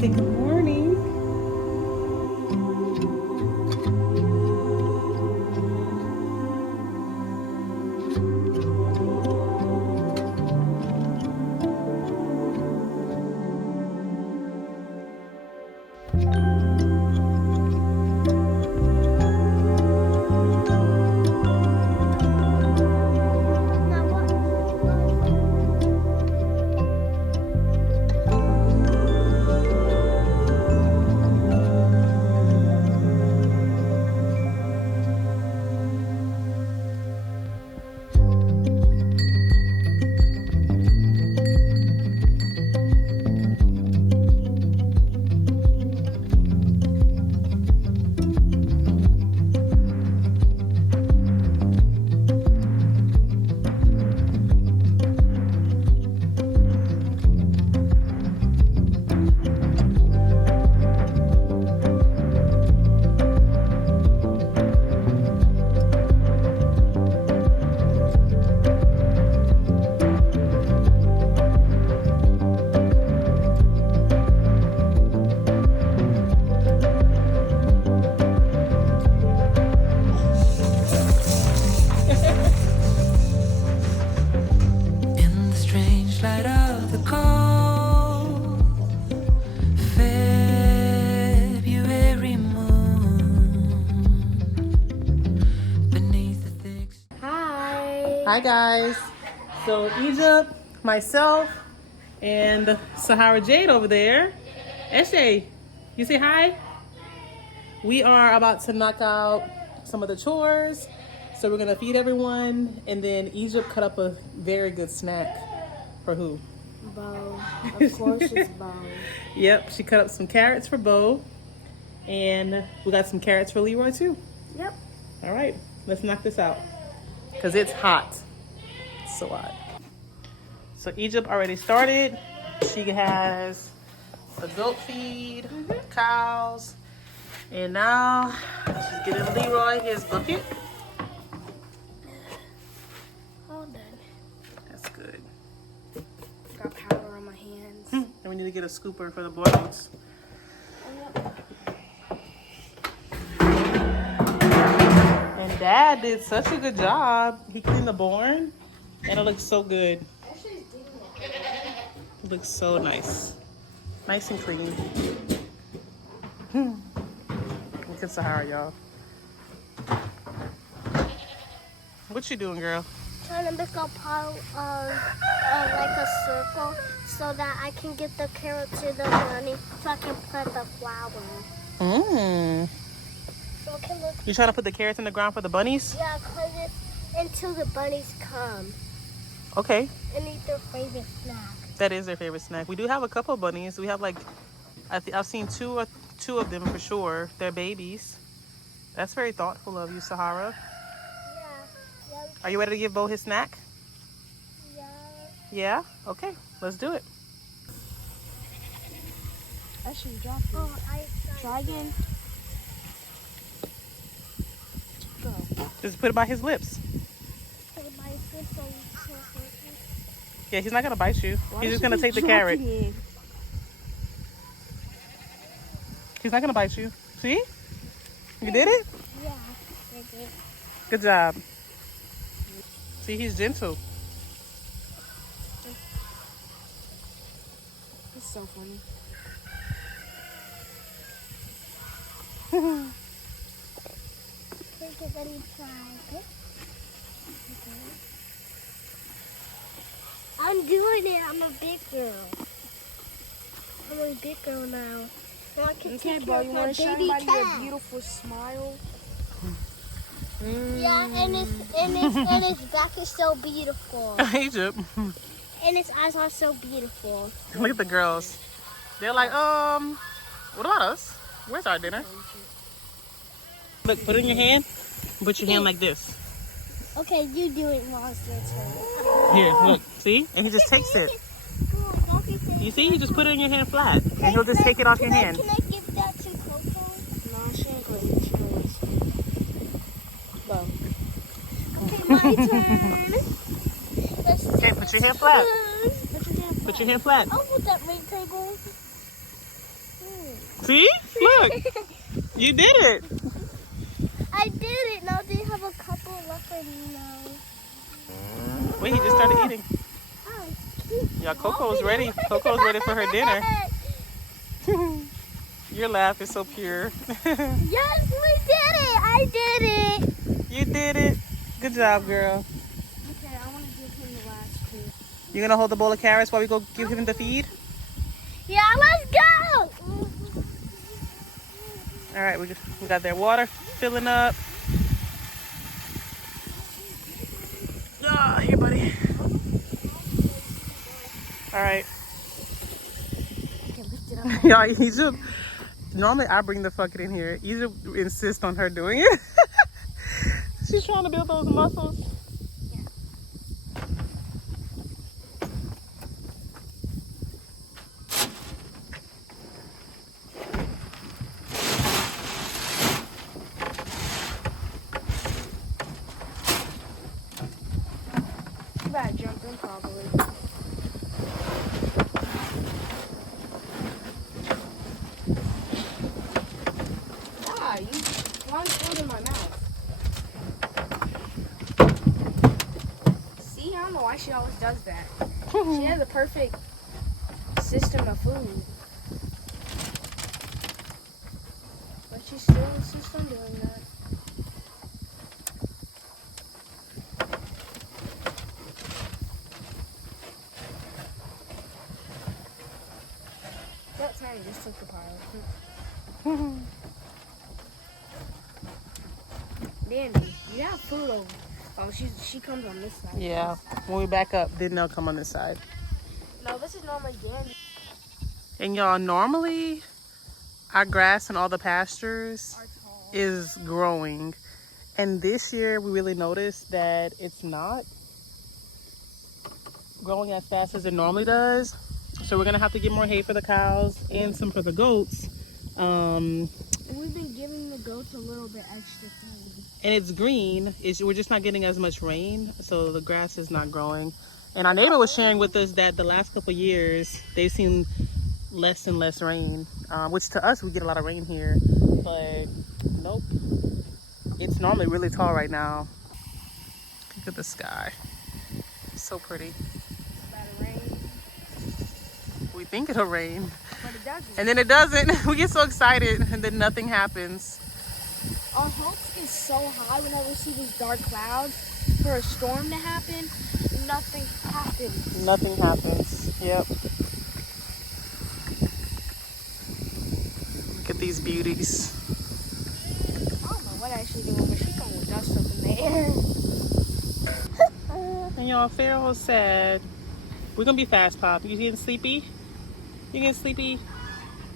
Say good morning. Hi guys, so Egypt, myself, and Sahara Jade over there. Eshe, you say hi? We are about to knock out some of the chores, so we're gonna feed everyone, and then Egypt cut up a very good snack for who? Bo. Of course it's Bo. Yep, she cut up some carrots for Bo, and we got some carrots for Leroy too. Yep. All right, let's knock this out. Because it's hot. So hot. So Egypt already started. She has a goat feed, cows. And now she's getting Leroy his bucket. All done. That's good. Got powder on my hands. And we need to get a scooper for the boils. And Dad did such a good job. He cleaned the barn and it looks so good. It looks so nice. Nice and clean. Look at Sahara, y'all. What you doing, girl? Trying to make a pile of like a circle so that I can get the carrot to the bunny so I can plant the flower. Mmm. So it can look. You trying to put the carrots in the ground for the bunnies? Yeah, cause it's until the bunnies come Okay. and eat their favorite snack. That is their favorite snack. We do have a couple of bunnies. We have like, I've seen two of them for sure. They're babies. That's very thoughtful of you, Sahara. Yeah. Are you ready to give Bo his snack? Yeah. Yeah? Okay, let's do it. I should drop it. Oh, try again. Go. Just put it by his lips. Yeah, he's not gonna bite you. He's just gonna take the carrot. He's not gonna bite you. See? You did it? Yeah, I did. Good job. See, he's gentle. It's so funny. I'm doing it. I'm a big girl. I'm a big girl now. Now I can take care of my baby cat. Your beautiful smile. Yeah, and its back is so beautiful. Egypt. And its eyes are so beautiful. Look at the girls. They're like, what about us? Where's our dinner? Look, put it in your hand. Put your hand like this. Okay, you do it while it's your turn. Here, look. See? And he just takes it. You see? You just put it in your hand flat. And he'll just take it off your hand. Can I give that to Coco? No, she ain't going to. Okay, my turn. Okay, put your hand flat. Put your hand flat. I'll put that ring table. See? Look. You did it. I did it. Now they have a couple left right now. Wait, he just started eating. Oh, cute. Yeah, Coco's ready. Coco's ready for her dinner. Your laugh is so pure. Yes, we did it. I did it. You did it. Good job, girl. Okay, I want to give him the last two. You gonna hold the bowl of carrots while we go give him the feed? Yeah, let's go. All right, we got their water filling up. Here, buddy. All right. Okay, lift it up. Yeah, Egypt. Normally I bring the bucket in here. Egypt insists on her doing it. She's trying to build those muscles. You better jump in probably. Ah, you want food in my mouth. See, I don't know why she always does that. She has a perfect system of food. But she still insists on doing that. That time just took the pile. Dandy, you have food over. Oh, she comes on this side. Yeah. When we back up, then they'll come on this side. No, this is normally Dandy. And y'all, normally our grass and all the pastures Are tall. is growing. And this year we really noticed that it's not growing as fast as it normally does. So we're gonna have to get more hay for the cows and some for the goats. And we've been giving the goats a little bit extra food. And it's green. We're just not getting as much rain, so the grass is not growing. And our neighbor was sharing with us that the last couple of years they've seen less and less rain, which to us we get a lot of rain here, but nope. It's normally really tall right now. Look at the sky. It's so pretty. About to rain. We think it'll rain. But it doesn't. And then it doesn't. We get so excited and then nothing happens. Our hopes get so high whenever we see these dark clouds for a storm to happen. Nothing happens. Nothing happens. Yep. Look at these beauties. I don't know what I should do, but she's going to dust up in the air. And y'all, Pharaoh said, we're going to be fast, Pop. You getting sleepy? You getting sleepy?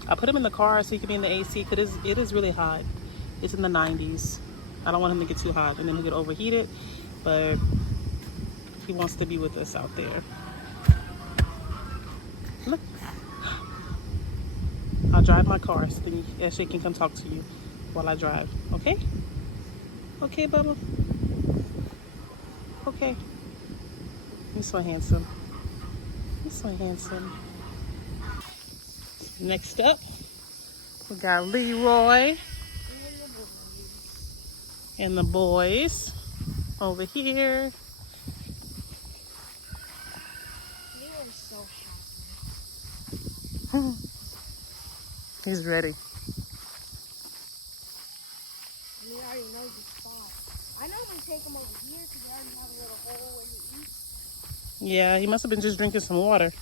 I put him in the car so he can be in the AC because it is really hot. It's in the 90s. I don't want him to get too hot and then he'll get overheated, but he wants to be with us out there. Look. I'll drive my car so then Ashley can come talk to you while I drive. Okay? Okay, Bubba? Okay. You're so handsome. You're so handsome. Next up, we got Leroy and the boys over here. You are so happy. He's ready. You already know the spot. I know we take them over here because they already have a little hole in the east. Yeah, he must have been just drinking some water.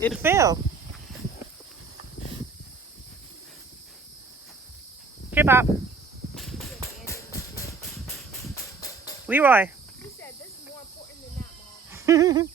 It fell. Okay, Pop. Leroy. You said this is more important than that, Mom.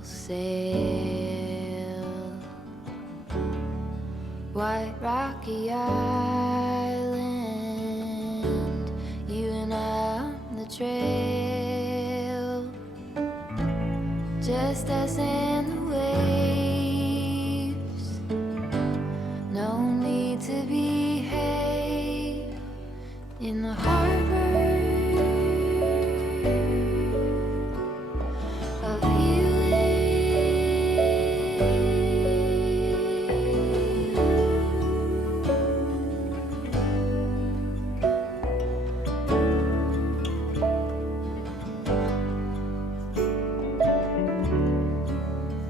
we'll sail. White rocky island, you and I on the trail, just us and the waves. No need to behave in the harbor of healing.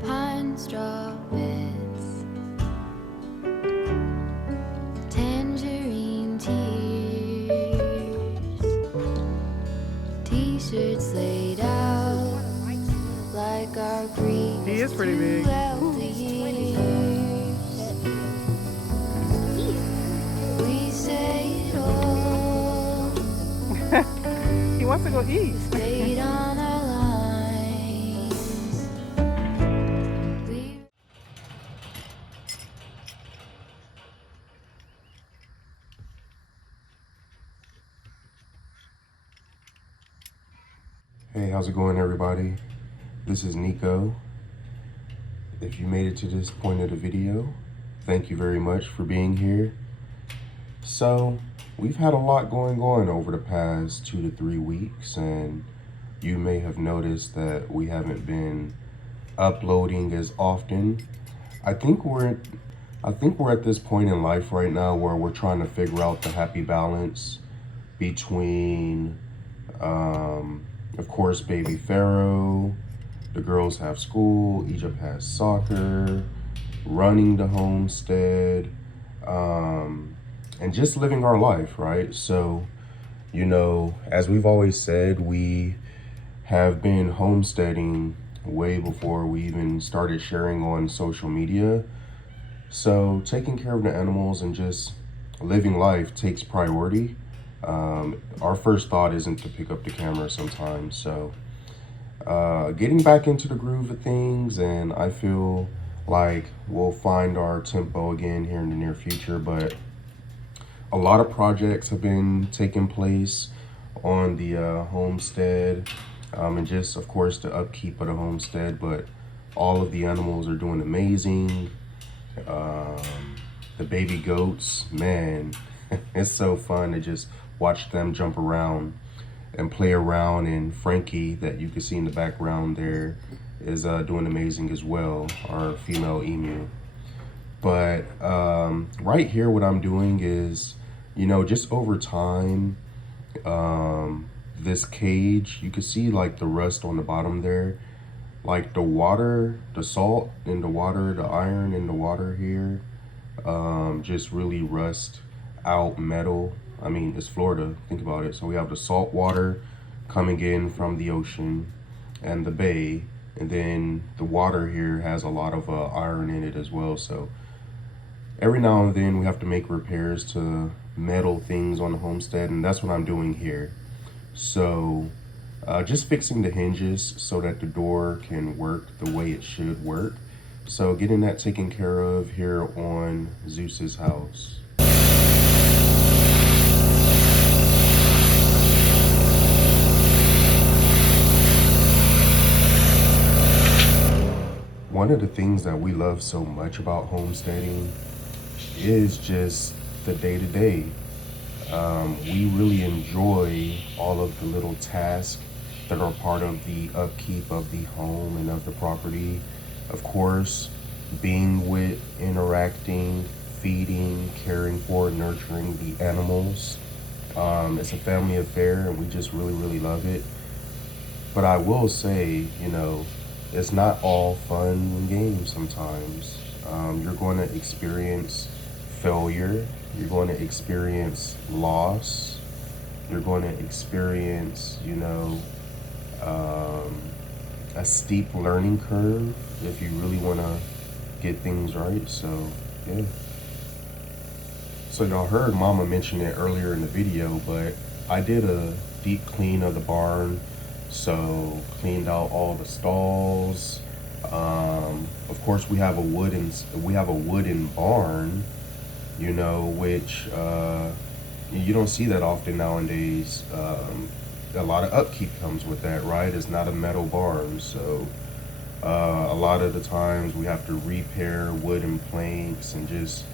Pine straw beds, tangerine tears, t-shirts laid out like our grief. He is pretty big. Throughout the years, we say it all. He wants to go eat. Stayed on our lines. We Hey, how's it going, everybody? This is Neco. If you made it to this point of the video, thank you very much for being here. So, we've had a lot going on over the past 2 to 3 weeks, and you may have noticed that we haven't been uploading as often. I think we're at this point in life right now where we're trying to figure out the happy balance between of course, baby Pharaoh, the girls have school, Egypt has soccer, running the homestead, and just living our life, right? So, you know, as we've always said, we have been homesteading way before we even started sharing on social media. So taking care of the animals and just living life takes priority. Our first thought isn't to pick up the camera sometimes. So getting back into the groove of things, and I feel like we'll find our tempo again here in the near future. But a lot of projects have been taking place on the homestead, and just of course the upkeep of the homestead. But all of the animals are doing amazing. The baby goats, man, it's so fun to just watch them jump around and play around. And Frankie, that you can see in the background there, is doing amazing as well, our female emu. But right here, what I'm doing is, you know, just over time, this cage, you can see like the rust on the bottom there, like the water, the salt in the water, the iron in the water here, just really rust out metal. I mean, it's Florida, think about it. So we have the salt water coming in from the ocean and the bay, and then the water here has a lot of iron in it as well. So every now and then we have to make repairs to metal things on the homestead, and that's what I'm doing here. So just fixing the hinges so that the door can work the way it should work. So getting that taken care of here on Zeus's house. One of the things that we love so much about homesteading is just the day-to-day. We really enjoy all of the little tasks that are part of the upkeep of the home and of the property. Of course, being with, interacting, feeding, caring for, nurturing the animals. It's a family affair, and we just really love it. But I will say, you know, it's not all fun and games sometimes. You're going to experience failure. You're going to experience loss. You're going to experience, you know, a steep learning curve if you really want to get things right. So, yeah. So y'all heard Mama mention it earlier in the video, but I did a deep clean of the barn. So cleaned out all the stalls, course, we have a wooden barn, you know, which you don't see that often nowadays. A lot of upkeep comes with that, right? It's not a metal barn, so a lot of the times we have to repair wooden planks and just,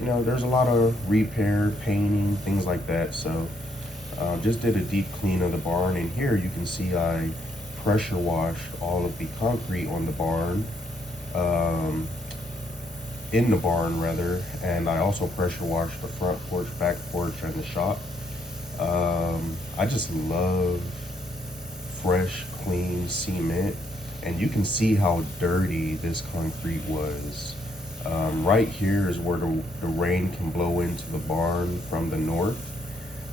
you know, there's a lot of repair, painting, things like that. So just did a deep clean of the barn, and here you can see I pressure washed all of the concrete on the barn, in the barn rather, and I also pressure washed the front porch, back porch, and the shop. I just love fresh, clean cement, and you can see how dirty this concrete was. Right here is where the rain can blow into the barn from the north,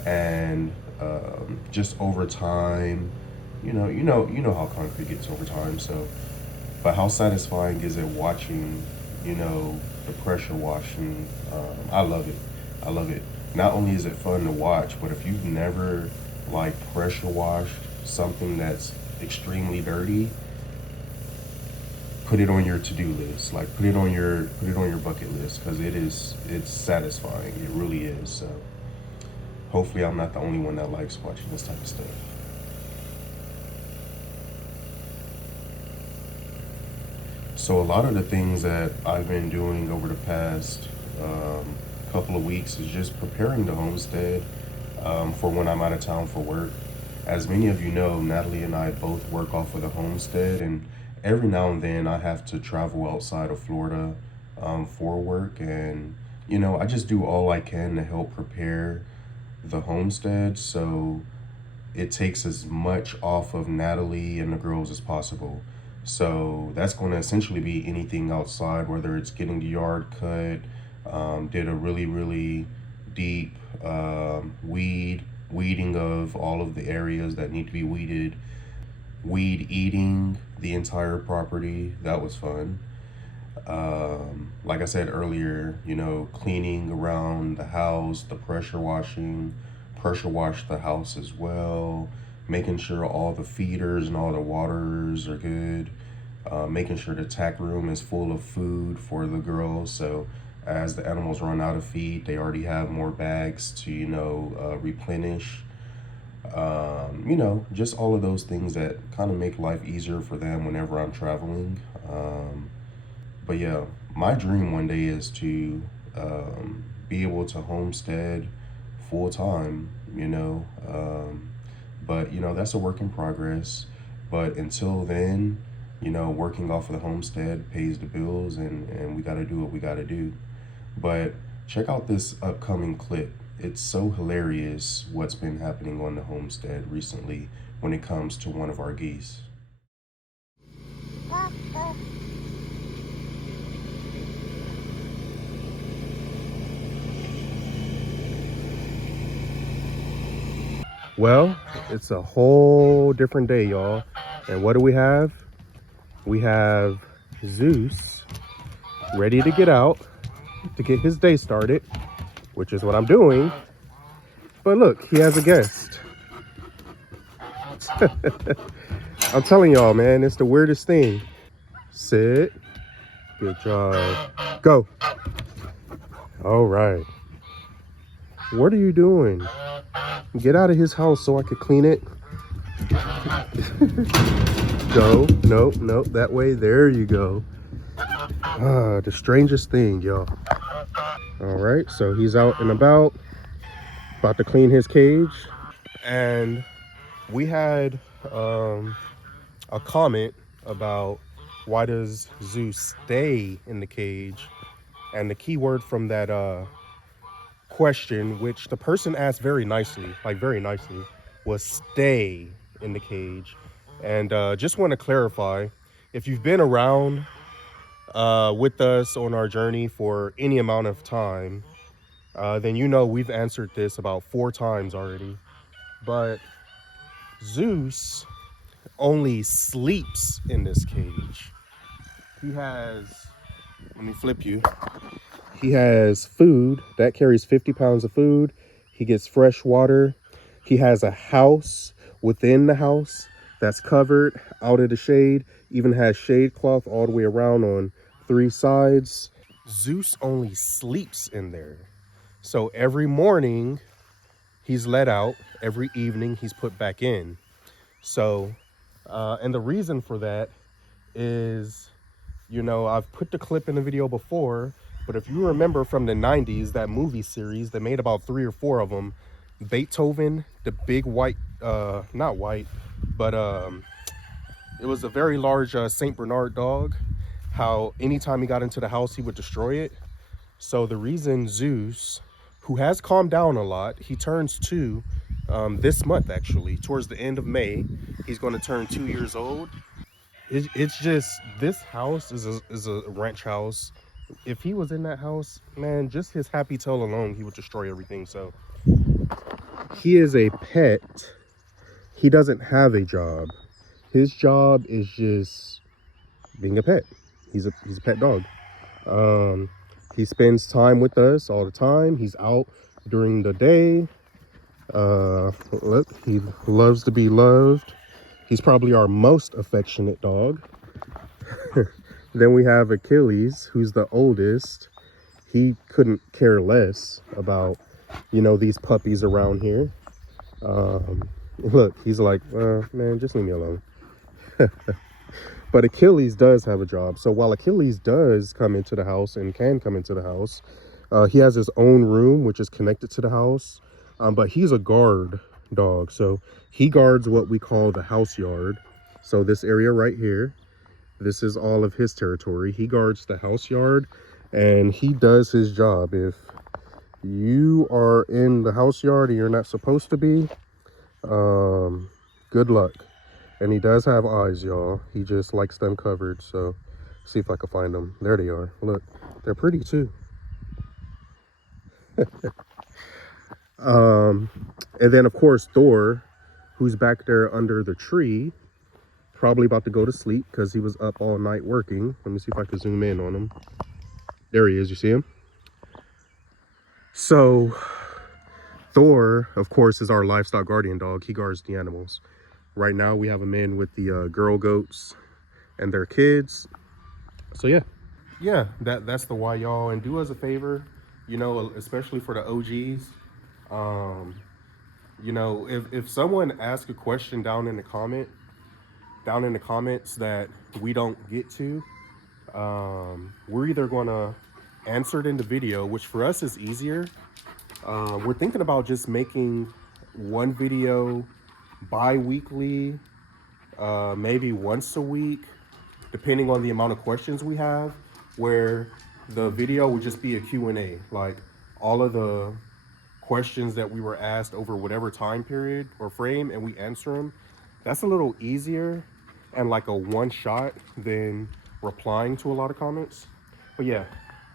and just over time, you know how concrete gets over time. So, but how satisfying is it watching, you know, the pressure washing? I love it. I love it. Not only is it fun to watch, but if you've never like pressure washed something that's extremely dirty, put it on your to-do list. Like put it on your bucket list, because it's satisfying. It really is. So hopefully I'm not the only one that likes watching this type of stuff. So a lot of the things that I've been doing over the past couple of weeks is just preparing the homestead for when I'm out of town for work. As many of you know, Natalie and I both work off of the homestead, and every now and then I have to travel outside of Florida for work, and you know, I just do all I can to help prepare the homestead, so it takes as much off of Natalie and the girls as possible. So that's going to essentially be anything outside, whether it's getting the yard cut, did a really deep weeding of all of the areas that need to be weeded, weed eating the entire property. That was fun. Like I said earlier, you know, cleaning around the house, the pressure wash the house as well, making sure all the feeders and all the waters are good, making sure the tack room is full of food for the girls, so as the animals run out of feed, they already have more bags to, you know, replenish. You know, just all of those things that kind of make life easier for them whenever I'm traveling. But yeah, my dream one day is to be able to homestead full time, you know. But, you know, that's a work in progress. But until then, you know, working off of the homestead pays the bills, and we got to do what we got to do. But check out this upcoming clip. It's so hilarious what's been happening on the homestead recently when it comes to one of our geese. Well, it's a whole different day, y'all. And what do we have? We have Zeus ready to get out to get his day started, which is what I'm doing. But look, he has a guest. I'm telling y'all, man, it's the weirdest thing. Sit. Good job. Go. All right. What are you doing? Get out of his house so I could clean it. Go. No, that way. There you go. The strangest thing, y'all. All right, so he's out and about to clean his cage. And we had a comment about why does Zeus stay in the cage, and the key word from that question, which the person asked very nicely, was stay in the cage. And just want to clarify, if you've been around with us on our journey for any amount of time, then you know we've answered this about 4 times already. But Zeus only sleeps in this cage. He has, let me flip you. He has food that carries 50 pounds of food. He gets fresh water. He has a house within the house that's covered out of the shade, even has shade cloth all the way around on 3 sides. Zeus only sleeps in there. So every morning he's let out, every evening he's put back in. So, and the reason for that is, you know, I've put the clip in the video before, but if you remember from the 90s, that movie series, they made about 3 or 4 of them. Beethoven, the big white, not white, but it was a very large Saint Bernard dog. How anytime he got into the house, he would destroy it. So the reason Zeus, who has calmed down a lot, he turns 2 this month actually, towards the end of May. He's going to turn 2 years old. It's just, this house is a ranch house. If he was in that house, man, just his happy tail alone, he would destroy everything. So he is a pet. He doesn't have a job. His job is just being a pet. He's a pet dog. He spends time with us all the time. He's out during the day. He loves to be loved. He's probably our most affectionate dog. Then we have Achilles, who's the oldest. He couldn't care less about, you know, these puppies around here. Look, he's like, man, just leave me alone. But Achilles does have a job. So while Achilles does come into the house and can come into the house, he has his own room, which is connected to the house. But he's a guard dog. So he guards what we call the house yard. So this area right here, this is all of his territory. He guards the house yard and he does his job. If you are in the house yard and you're not supposed to be, good luck. And he does have eyes, y'all. He just likes them covered. So see if I can find them. There they are. Look, they're pretty too. And then of course Thor, who's back there under the tree, probably about to go to sleep because he was up all night working. Let me see if I can zoom in on him. There he is. You see him? So Thor, of course, is our livestock guardian dog. He guards the animals. Right now we have him in with the girl goats and their kids. So yeah, that's the why, y'all. And do us a favor, you know, especially for the OGs. You know, if someone asks a question down in the comments that we don't get to, we're either gonna answer it in the video, which for us is easier. We're thinking about just making one video bi-weekly, maybe once a week, depending on the amount of questions we have, where the video would just be a Q&A, like all of the questions that we were asked over whatever time period or frame, and we answer them. That's a little easier and like a one shot than replying to a lot of comments. But yeah,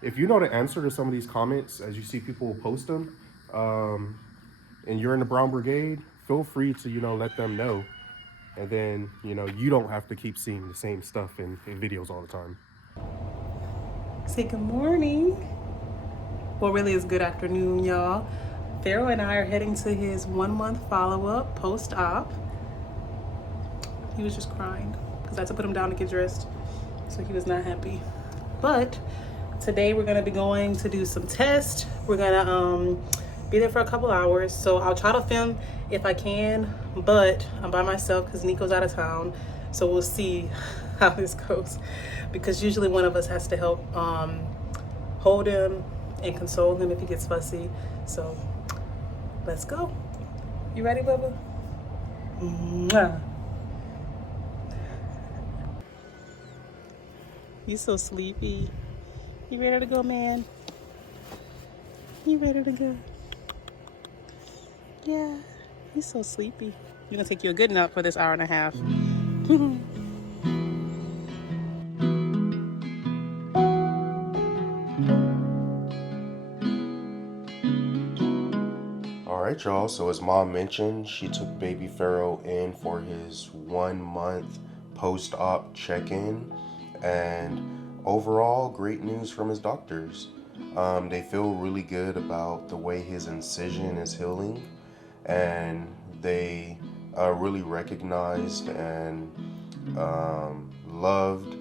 if you know the answer to some of these comments, as you see people post them, and you're in the Brown Brigade, feel free to, you know, let them know. And then, you know, you don't have to keep seeing the same stuff in videos all the time. Say good morning. Well, really it's good afternoon, y'all. Pharaoh and I are heading to his 1-month follow-up post-op. He was just crying because I had to put him down to get dressed. So he was not happy. But today we're gonna be going to do some tests. We're gonna be there for a couple hours. So I'll try to film if I can, but I'm by myself because Neco's out of town. So we'll see how this goes. Because usually one of us has to help hold him and console him if he gets fussy. So let's go. You ready, Bubba? Mwah. You so sleepy. You ready to go, man? You ready to go? Yeah, he's so sleepy. You're gonna take you a good nap for this hour and a half. Alright, y'all, so as mom mentioned, she took baby Pharaoh in for his 1-month post-op check-in, and overall great news from his doctors. They feel really good about the way his incision is healing, and they really recognized and loved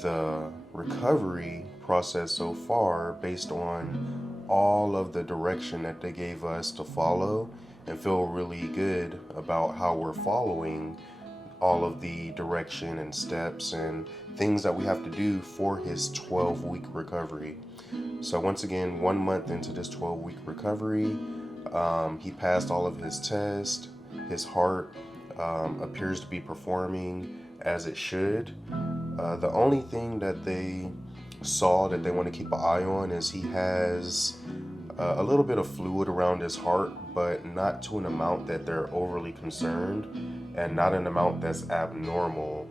the recovery process so far based on all of the direction that they gave us to follow, and feel really good about how we're following all of the direction and steps and things that we have to do for his 12-week recovery. So once again, 1 month into this 12-week recovery, he passed all of his tests. His heart appears to be performing as it should. The only thing that they saw that they want to keep an eye on is he has a little bit of fluid around his heart, but not to an amount that they're overly concerned, and not an amount that's abnormal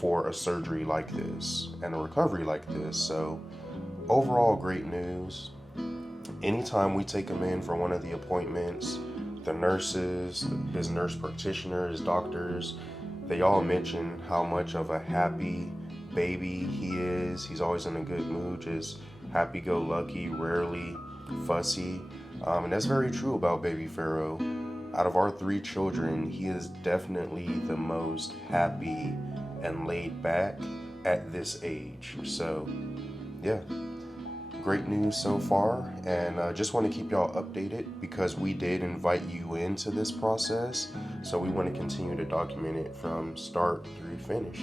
for a surgery like this and a recovery like this. So overall, great news. Anytime we take him in for one of the appointments, the nurses, his nurse practitioner, his doctors, they all mention how much of a happy baby he is. He's always in a good mood, just happy-go-lucky, rarely fussy. And that's very true about baby Pharaoh. Out of our 3 children, he is definitely the most happy and laid back at this age. So, yeah, great news so far. And just want to keep y'all updated because we did invite you into this process. So we want to continue to document it from start through finish.